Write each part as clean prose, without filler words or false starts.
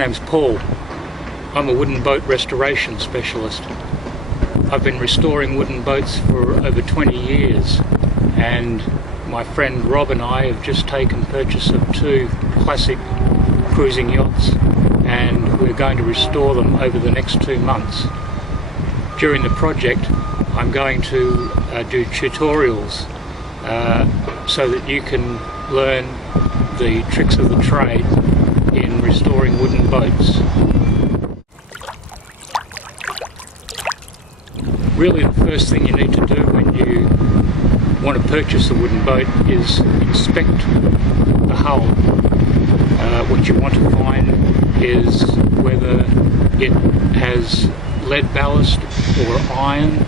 name's Paul. I'm a wooden boat restoration specialist. I've been restoring wooden boats for over 20 years, and my friend Rob and I have just taken purchase of 2 classic cruising yachts, and we're going to restore them over the next 2 months. During the project, I'm going to do tutorials so that you can learn the tricks of the trade in restoring wooden boats. Really, the first thing you need to do when you want to purchase a wooden boat is inspect the hull. What you want to find is whether it has lead ballast or iron.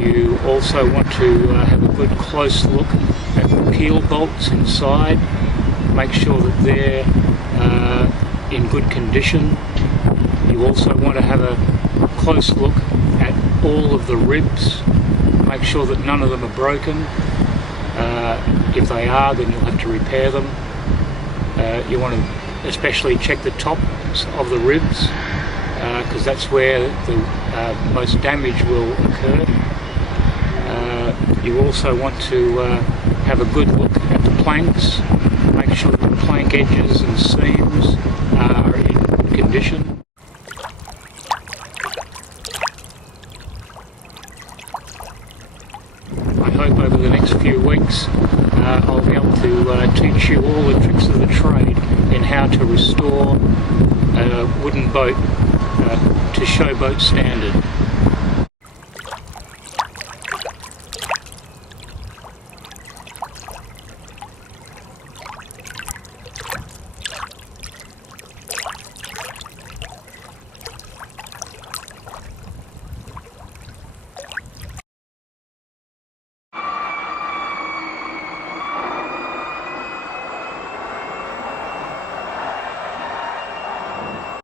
You also want to have a good close look at the keel bolts inside. Make sure that they're in good condition. You also want to have a close look at all of the ribs. Make sure that none of them are broken. If they are, then you'll have to repair them. You want to especially check the tops of the ribs, because that's where the most damage will occur. You also want to have a good look at the planks. Make sure that the plank edges and seams are in good condition. I hope over the next few weeks I'll be able to teach you all the tricks of the trade in how to restore a wooden boat to showboat standard.